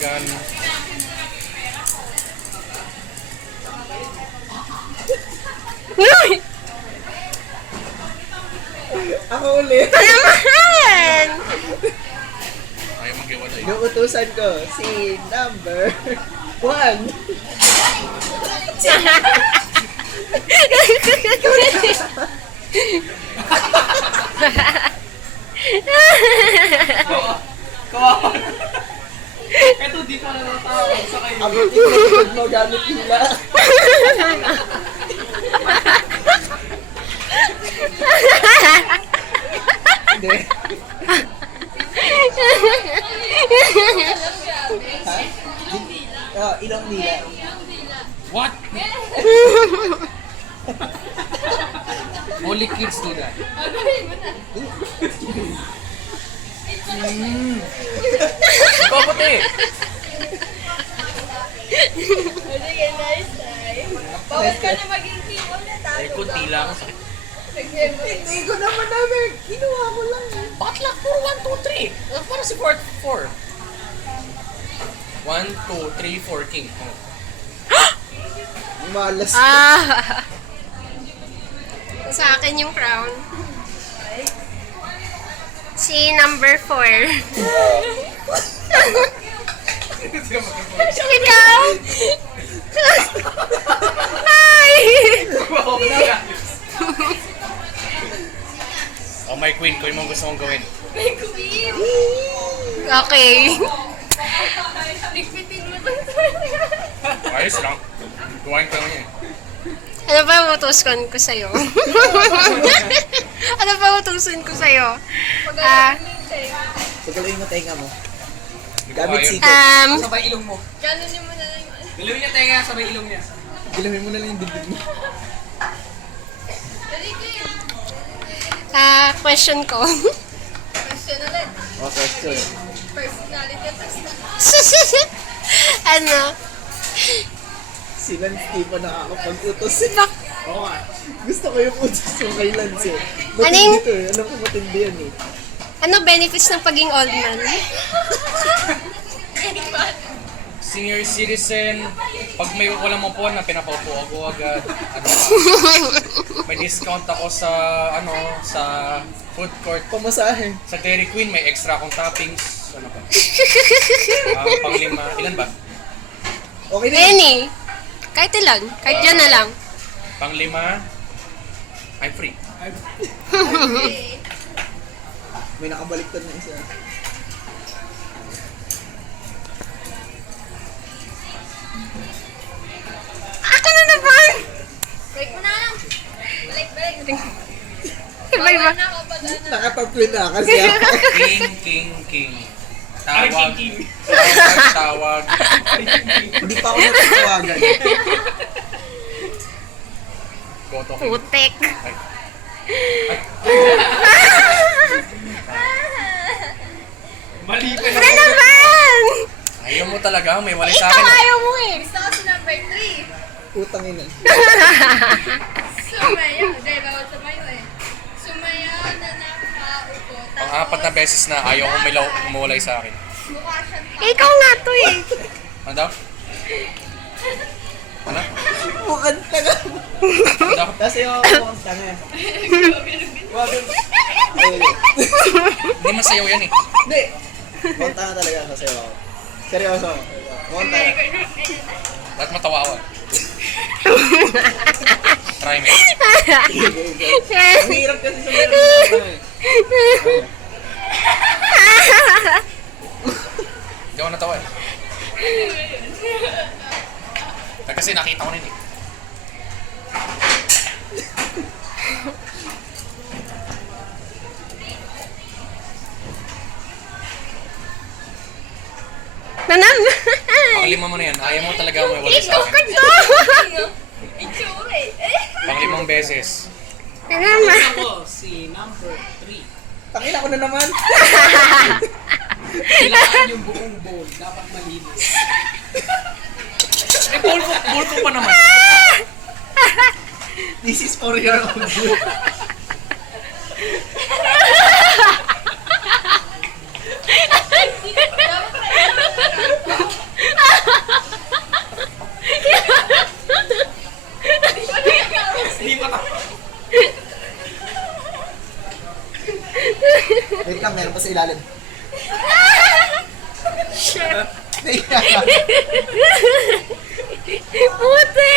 Yan. Uy! Ako ulit. Naman! Ayaw maghiwalay. Yung utusan ko, si number 1. Kawawa. Ito di pa natatawag sa kayo. Abot yung mo gamit nila. Hindi. Ha? Oh, ilong nila. What? Only kids do that. Ikaw puti. Bawal ka na maging team ulit. Eh, kunti lang. Hindi ko naman namin. Kinuha ko lang. Bakit lang? Puro 1, 2, 3. Para si 4. 4. 1, 2, 3, 4, king. Oh. Malas. Ah! Sa akin yung crown. Si number 4. Ikaw! Hi! Oh, my queen. Kung yung gusto mong gawin. Okay. Ligpitin mo to. Ayos lang. Gawain ka lang yan. Ano ba utusan ko sa'yo? Ano ba utusan ko sa'yo? Pagalayin mo tenga mo. Gamit Ayun. siko. Sabay ilong mo. Ganunin mo na lang. Ilong niya tenga, sabay ilong niya. Gilamin mo na lang yung dibdib mo. Dali ko yun. Question ko. Question ulit. Oh, question. Personality test. Ano? Si Lance di pa nakakapag-utos eh. Bak- Oo nga. Gusto ko yung utos mo kay Lance eh. Ano yung- Matindi to eh. Alam ko matindi yan eh. Ano benefits ng pagiging old man? Senior citizen, pag may walang mapuan na pinapaupo ako agad, ano pa, may discount ako sa, sa food court. Pamasahe. Sa Dairy Queen, may extra akong toppings. Ano pa? Pang-5. Ilan ba? Okay na. Any. Kahit ilan. Kahit dyan na lang. Pang-5, I'm free. May nakabaliktad na isa. Ako na naman! Break mo na lang. Balik. Iba-iba. Na ako pa doon. Nakatatlo na kasi ako. King. Ay, Tawag. king. Tawag. Hindi pa ako natatawagan. Boto ko. Putek. Ay. Mali pa Ano na. naman? Ayaw mo talaga, may walay sa Ikaw akin. ayaw mo eh. Gusto ko si number 3. Utang ina. Sumaya. Hindi, bawal sumayo eh. Sumaya na nakaupo. Pang-4 na beses na ayaw ko umawalay sa akin. Mukha siyang Ikaw nga to eh. Ano daw? Ano? Mukhang taga. Ano daw? Kasi yung mukhang tanga. Wag. Hindi masayaw yan eh. Hindi. Mukhang tanga talaga kasi ako. Seryoso. Mukhang tanga. Bakit matawa ako? Try me. Ang hirap kasi sa meron ng tanga eh. Hindi ako natawa eh. Kasi nakita ko na yun eh. Nanam. Pang-5 mo na yan. Ayaw mo talaga may walay sa Ikaw ka akin. to. itsura eh. Pang-5 beses. Nanam. Ako, si number 3. Tangina ko na naman. Kailangan yung buong bowl. Dapat malinis. Eh, ball ko pa naman. This is for your own good. Wait lang, meron pa sa ilalim. Puti!